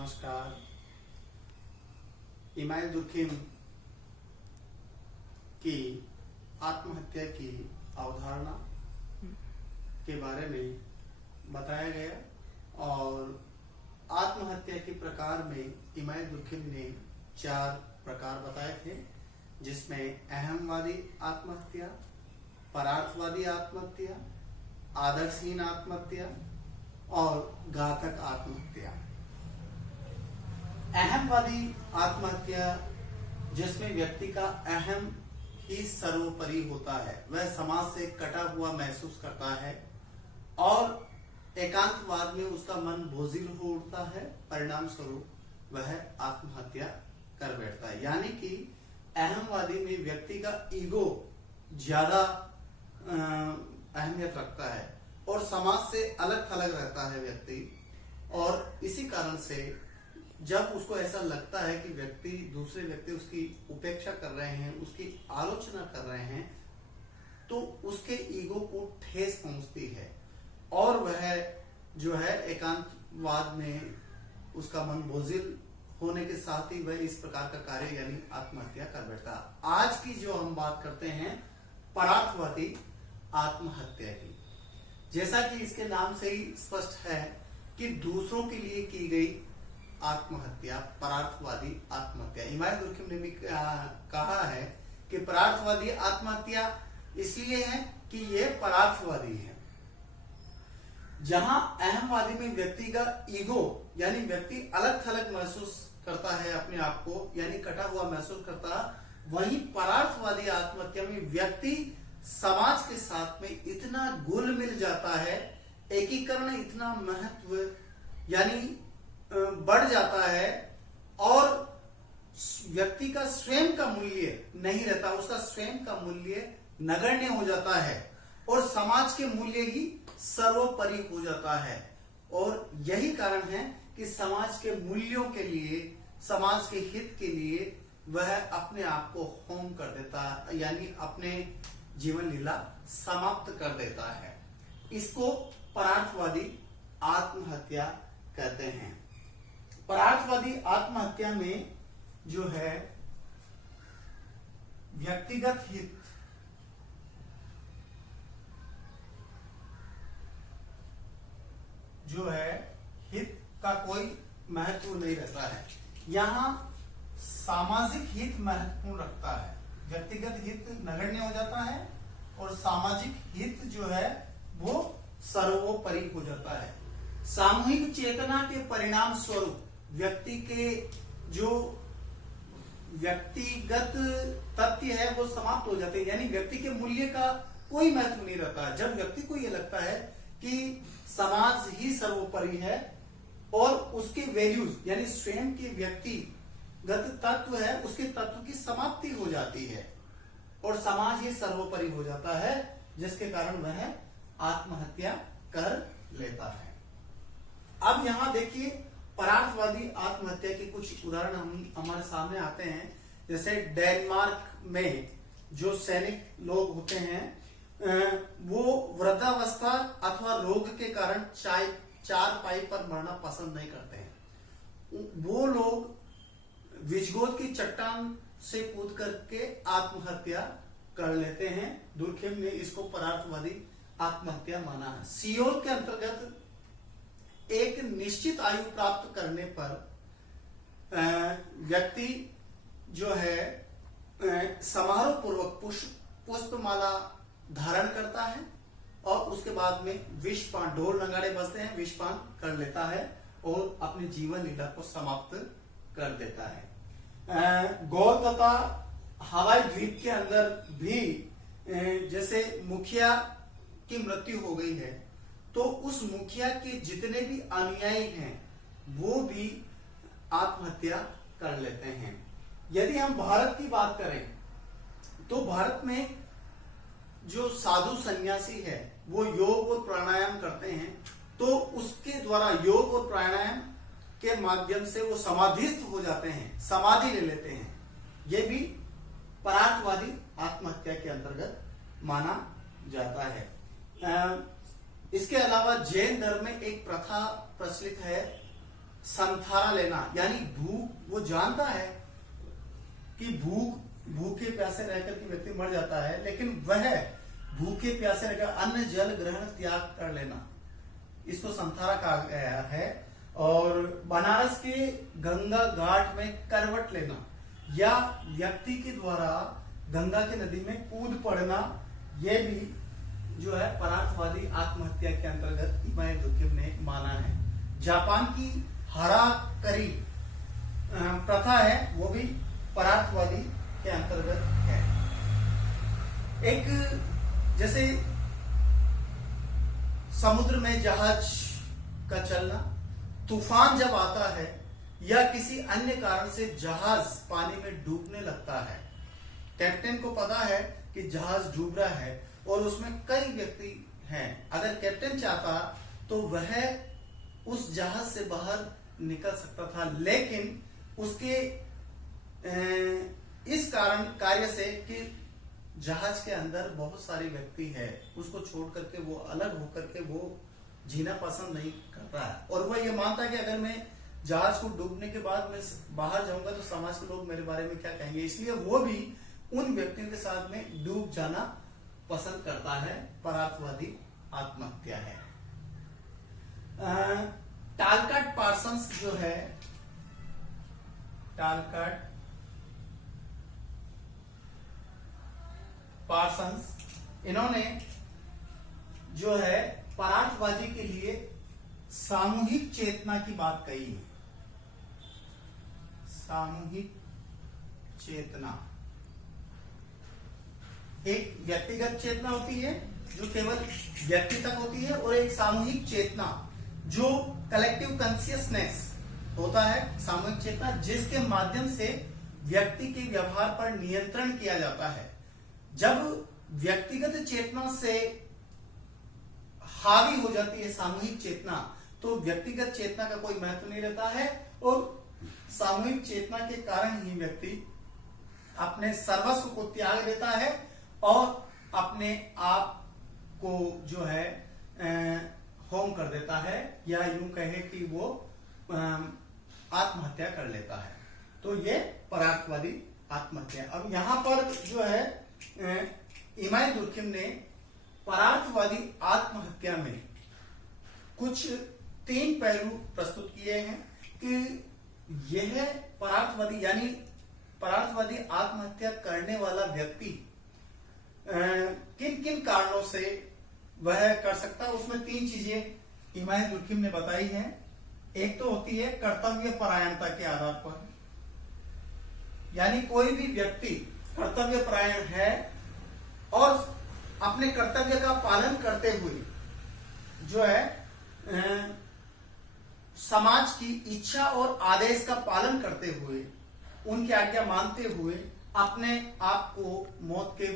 नमस्कार। Email Durkheim की आत्महत्या की अवधारणा के बारे में बताया गया और आत्महत्या के प्रकार में इमाइल दुर्खिम ने 4 प्रकार बताए थे, जिसमें अहमवादी आत्महत्या, परार्थवादी आत्महत्या, आदर्शहीन आत्महत्या और घातक आत्महत्या। अहमवादी आत्महत्या जिसमें व्यक्ति का अहम ही सर्वोपरि होता है, वह समाज से कटा हुआ महसूस करता है और एकांतवाद में उसका मन बोझिल हो उठता है, परिणाम स्वरूप वह आत्महत्या कर बैठता है। यानी कि अहमवादी में व्यक्ति का ईगो ज्यादा अहमियत रखता है और समाज से अलग थलग रहता है व्यक्ति, और इसी कारण से जब उसको ऐसा लगता है कि दूसरे व्यक्ति उसकी उपेक्षा कर रहे हैं, उसकी आलोचना कर रहे हैं, तो उसके ईगो को ठेस पहुंचती है और वह जो है एकांतवाद में उसका मन बोझिल होने के साथ ही वह इस प्रकार का कार्य यानी आत्महत्या कर बैठता है। आज की जो हम बात करते हैं परार्थवादी आत्महत्या की, जैसा कि इसके नाम से ही स्पष्ट है कि दूसरों के लिए की गई आत्महत्या परार्थवादी आत्महत्या। इमाइल दुर्खिम ने भी कहा है कि परार्थवादी आत्महत्या इसलिए है कि यह परार्थवादी है। जहां अहमवादी में व्यक्ति का ईगो यानी व्यक्ति अलग थलग महसूस करता है, अपने आप को यानी कटा हुआ महसूस करता, वहीं परार्थवादी आत्महत्या में व्यक्ति समाज के साथ में इतना घुल मिल जाता है, एकीकरण इतना महत्व यानी बढ़ जाता है और व्यक्ति का स्वयं का मूल्य नहीं रहता, उसका स्वयं का मूल्य नगण्य हो जाता है और समाज के मूल्य ही सर्वोपरि हो जाता है। और यही कारण है कि समाज के मूल्यों के लिए, समाज के हित के लिए वह अपने आप को होम कर देता है, यानी अपने जीवन लीला समाप्त कर देता है। इसको परार्थवादी आत्महत्या कहते हैं। परार्थवादी आत्महत्या में जो है व्यक्तिगत हित जो है हित का कोई महत्व नहीं रहता है, यहाँ सामाजिक हित महत्वपूर्ण रखता है। व्यक्तिगत हित नगण्य हो जाता है और सामाजिक हित जो है वो सर्वोपरि हो जाता है। सामूहिक चेतना के परिणाम स्वरूप व्यक्ति के जो व्यक्तिगत तथ्य है वो समाप्त हो जाते हैं, यानी व्यक्ति के मूल्य का कोई महत्व नहीं रहता है। जब व्यक्ति को यह लगता है कि समाज ही सर्वोपरि है और उसके वैल्यूज यानी स्वयं के व्यक्तिगत तत्व है, उसके तत्व की समाप्ति हो जाती है और समाज ही सर्वोपरि हो जाता है, जिसके कारण वह आत्महत्या कर लेता है। अब यहां देखिए परार्थवादी आत्महत्या के कुछ उदाहरण हमारे सामने आते हैं। जैसे डेनमार्क में जो सैनिक लोग होते हैं वो वृद्धावस्था अथवा रोग के कारण चारपाई पर मरना पसंद नहीं करते हैं। वो लोग विजगोत की चट्टान से कूद करके आत्महत्या कर लेते हैं। दुर्खिम ने इसको परार्थवादी आत्महत्या माना है। सियोल के अंतर्गत एक निश्चित आयु प्राप्त करने पर व्यक्ति जो है समारोह पूर्वक पुष्पमाला धारण करता है और उसके बाद में विषपान, ढोल नगाड़े बजते हैं, विषपान कर लेता है और अपने जीवन लीला को समाप्त कर देता है। गौर तथा हवाई द्वीप के अंदर भी जैसे मुखिया की मृत्यु हो गई है तो उस मुखिया के जितने भी अनुयायी हैं वो भी आत्महत्या कर लेते हैं। यदि हम भारत की बात करें तो भारत में जो साधु सन्यासी है वो योग और प्राणायाम करते हैं, तो उसके द्वारा योग और प्राणायाम के माध्यम से वो समाधिस्थ हो जाते हैं, समाधि ले लेते हैं। ये भी परार्थवादी आत्महत्या के अंतर्गत माना जाता है। इसके अलावा जैन धर्म में एक प्रथा प्रचलित है संथारा लेना, यानी भूख, वो जानता है कि भूखे प्यासे रहकर के व्यक्ति मर जाता है, लेकिन वह भूखे प्यासे रहकर अन्न जल ग्रहण त्याग कर लेना, इसको संथारा कहा गया है। और बनारस के गंगा घाट में करवट लेना या व्यक्ति के द्वारा गंगा की नदी में कूद पड़ना, यह भी जो है परार्थवादी आत्महत्या के अंतर्गत इमाम दुर्कheim ने माना है। जापान की हराकरी प्रथा है, वो भी परार्थवादी के अंतर्गत है। एक जैसे समुद्र में जहाज का चलना, तूफान जब आता है या किसी अन्य कारण से जहाज पानी में डूबने लगता है, कैप्टन को पता है कि जहाज डूब रहा है और उसमें कई व्यक्ति हैं, अगर कैप्टन चाहता तो वह उस जहाज से बाहर निकल सकता था, लेकिन उसके इस कारण कार्य से कि जहाज के अंदर बहुत सारे व्यक्ति हैं, उसको छोड़ करके वो अलग होकर के वो जीना पसंद नहीं करता है, और वह ये मानता है कि अगर मैं जहाज को डूबने के बाद मैं बाहर जाऊंगा तो समाज के लोग मेरे बारे में क्या कहेंगे, इसलिए वो भी उन व्यक्तियों के साथ में डूब जाना पसंद करता है। परार्थवादी आत्महत्या है। टालकाट पार्सन्स जो है, टालकाट पार्सन्स, इन्होंने जो है परार्थवादी के लिए सामूहिक चेतना की बात कही है। सामूहिक चेतना एक व्यक्तिगत चेतना होती है जो केवल व्यक्ति तक होती है, और एक सामूहिक चेतना जो कलेक्टिव कॉन्शियसनेस होता है, सामूहिक चेतना जिसके माध्यम से व्यक्ति के व्यवहार पर नियंत्रण किया जाता है। जब व्यक्तिगत चेतना से हावी हो जाती है सामूहिक चेतना, तो व्यक्तिगत चेतना का कोई महत्व नहीं रहता है, और सामूहिक चेतना के कारण ही व्यक्ति अपने सर्वस्व को त्याग देता है और अपने आप को जो है होम कर देता है, या यूं कहे कि वो आत्महत्या कर लेता है। तो ये परार्थवादी आत्महत्या। अब यहां पर जो है इमाम दुर्कheim ने परार्थवादी आत्महत्या में कुछ 3 पहलू प्रस्तुत किए हैं कि यह परार्थवादी यानी परार्थवादी आत्महत्या करने वाला व्यक्ति किन किन कारणों से वह कर सकता है। उसमें 3 चीजें इमाम दुर्कheim ने बताई हैं। एक तो होती है कर्तव्य परायणता के आधार पर, यानी कोई भी व्यक्ति कर्तव्य परायण है और अपने कर्तव्य का पालन करते हुए जो है समाज की इच्छा और आदेश का पालन करते हुए, उनकी आज्ञा मानते हुए अपने आप को मौत के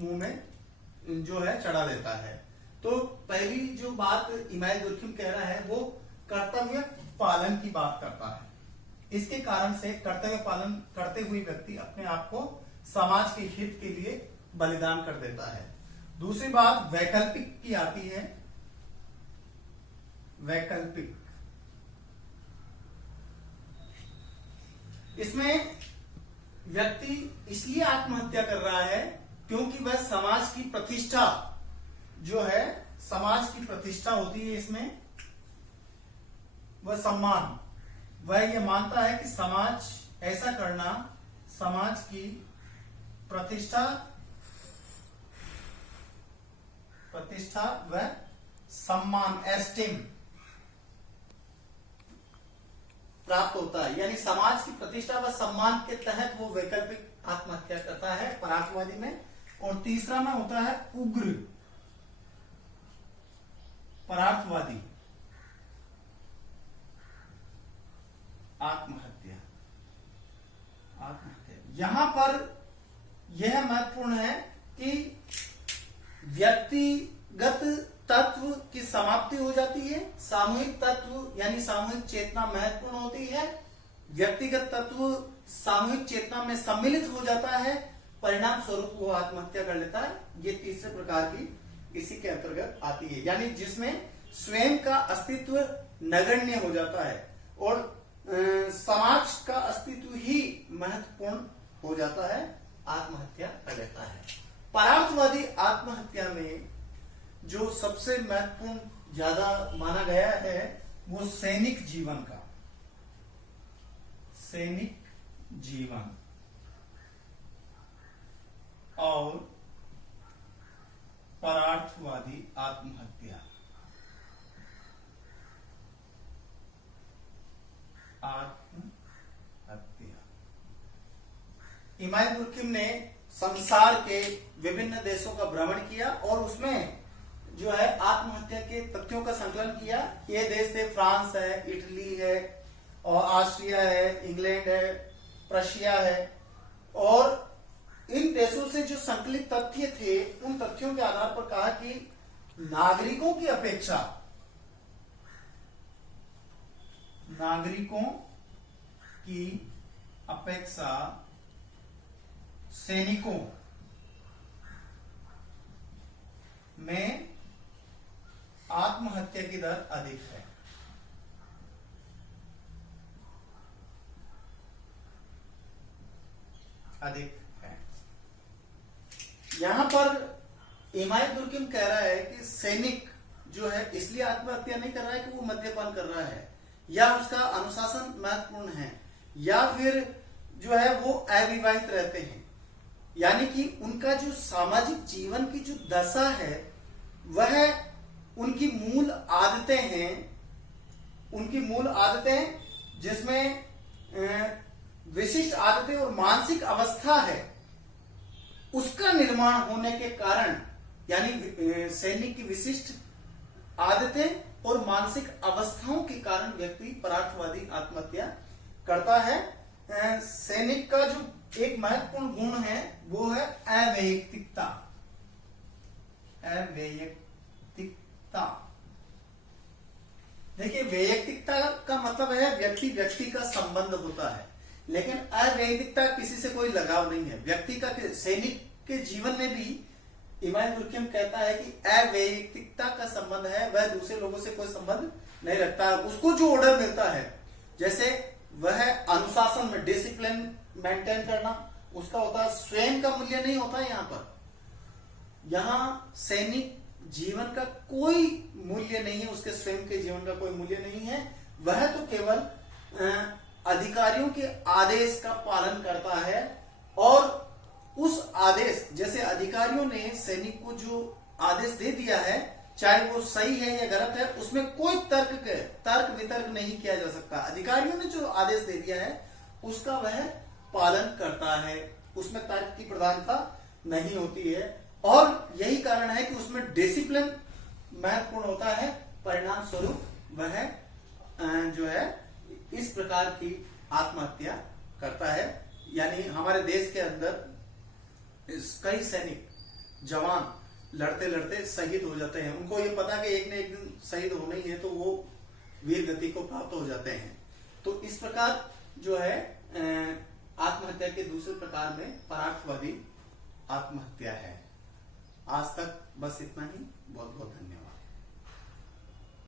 मुंह में जो है चढ़ा देता है। तो पहली जो बात इमाम दुर्कheim कह रहा है वो कर्तव्य पालन की बात करता है। इसके कारण से कर्तव्य पालन करते हुए व्यक्ति अपने आप को समाज के हित के लिए बलिदान कर देता है। दूसरी बात वैकल्पिक की आती है। वैकल्पिक, इसमें व्यक्ति इसलिए आत्महत्या कर रहा है क्योंकि वह समाज की प्रतिष्ठा जो है, समाज की प्रतिष्ठा होती है इसमें, वह सम्मान, वह यह मानता है कि समाज ऐसा करना समाज की प्रतिष्ठा व सम्मान, एस्टीम प्राप्त होता है, यानी समाज की प्रतिष्ठा व सम्मान के तहत वो वैकल्पिक आत्महत्या करता है परार्थवादी में। और तीसरा में होता है उग्र परार्थवादी आत्महत्या। यहां पर यह महत्वपूर्ण है कि व्यक्तिगत तत्व की समाप्ति हो जाती है, सामूहिक तत्व यानी सामूहिक चेतना महत्वपूर्ण होती है, व्यक्तिगत तत्व सामूहिक चेतना में सम्मिलित हो जाता है, परिणाम स्वरूप वो आत्महत्या कर लेता है। ये तीसरे प्रकार की इसी के अंतर्गत आती है, यानी जिसमें स्वयं का अस्तित्व नगण्य हो जाता है और समाज का अस्तित्व ही महत्वपूर्ण हो जाता है, आत्महत्या कर लेता है। परार्थवादी आत्महत्या में जो सबसे महत्वपूर्ण ज्यादा माना गया है वो सैनिक जीवन का, सैनिक जीवन और परार्थवादी आत्महत्या। इमाम दुर्किम ने संसार के विभिन्न देशों का भ्रमण किया और उसमें जो है आत्महत्या के तथ्यों का संकलन किया। ये देश थे फ्रांस है, इटली है, और ऑस्ट्रिया है, इंग्लैंड है, प्रशिया है, और इन देशों से जो संकलित तथ्य थे उन तथ्यों के आधार पर कहा कि नागरिकों की अपेक्षा सैनिकों में आत्महत्या की दर अधिक है। यहां पर इमाम दुर्किम कह रहा है कि सैनिक जो है इसलिए आत्महत्या नहीं कर रहा है कि वो मद्यपान कर रहा है या उसका अनुशासन महत्वपूर्ण है या फिर जो है वो अविवाहित रहते हैं, यानी कि उनका जो सामाजिक जीवन की जो दशा है वह उनकी मूल आदतें जिसमें विशिष्ट आदतें और मानसिक अवस्था है उसका निर्माण होने के कारण, यानी सैनिक की विशिष्ट आदतें और मानसिक अवस्थाओं के कारण व्यक्ति परार्थवादी आत्महत्या करता है। सैनिक का जो एक महत्वपूर्ण गुण है वो है अवैयक्तिकता। देखिए, वैयक्तिकता का मतलब है व्यक्ति व्यक्ति का संबंध होता है, लेकिन अवैयक्तिकता किसी से कोई लगाव नहीं है। व्यक्ति का सैनिक के जीवन में भी इमाम दुर्किम कहता है कि अवैयक्तिकता का संबंध है, वह दूसरे लोगों से कोई संबंध नहीं रखता है। उसको जो ऑर्डर मिलता है, जैसे वह अनुशासन में डिसिप्लिन मेंटेन करना उसका होता है, स्वयं का मूल्य नहीं होता है। यहाँ सैनिक जीवन का कोई मूल्य नहीं है, उसके स्वयं के जीवन का कोई मूल्य नहीं है। वह तो केवल अधिकारियों के आदेश का पालन करता है और उस आदेश, जैसे अधिकारियों ने सैनिक को जो आदेश दे दिया है, चाहे वो सही है या गलत है, उसमें कोई तर्क वितर्क नहीं किया जा सकता। अधिकारियों ने जो आदेश दे दिया है उसका वह पालन करता है, उसमें तर्क की प्रधानता नहीं होती है और यही कारण है कि उसमें डिसिप्लिन महत्वपूर्ण होता है। परिणाम स्वरूप वह जो है इस प्रकार की आत्महत्या करता है। यानी हमारे देश के अंदर कई सैनिक जवान लड़ते लड़ते शहीद हो जाते हैं। उनको ये पता कि एक न एक दिन शहीद होना ही है, तो वो वीर गति को प्राप्त हो जाते हैं। तो इस प्रकार जो है आत्महत्या के दूसरे प्रकार में परार्थवादी आत्महत्या है। आज तक बस इतना ही। बहुत बहुत धन्यवाद।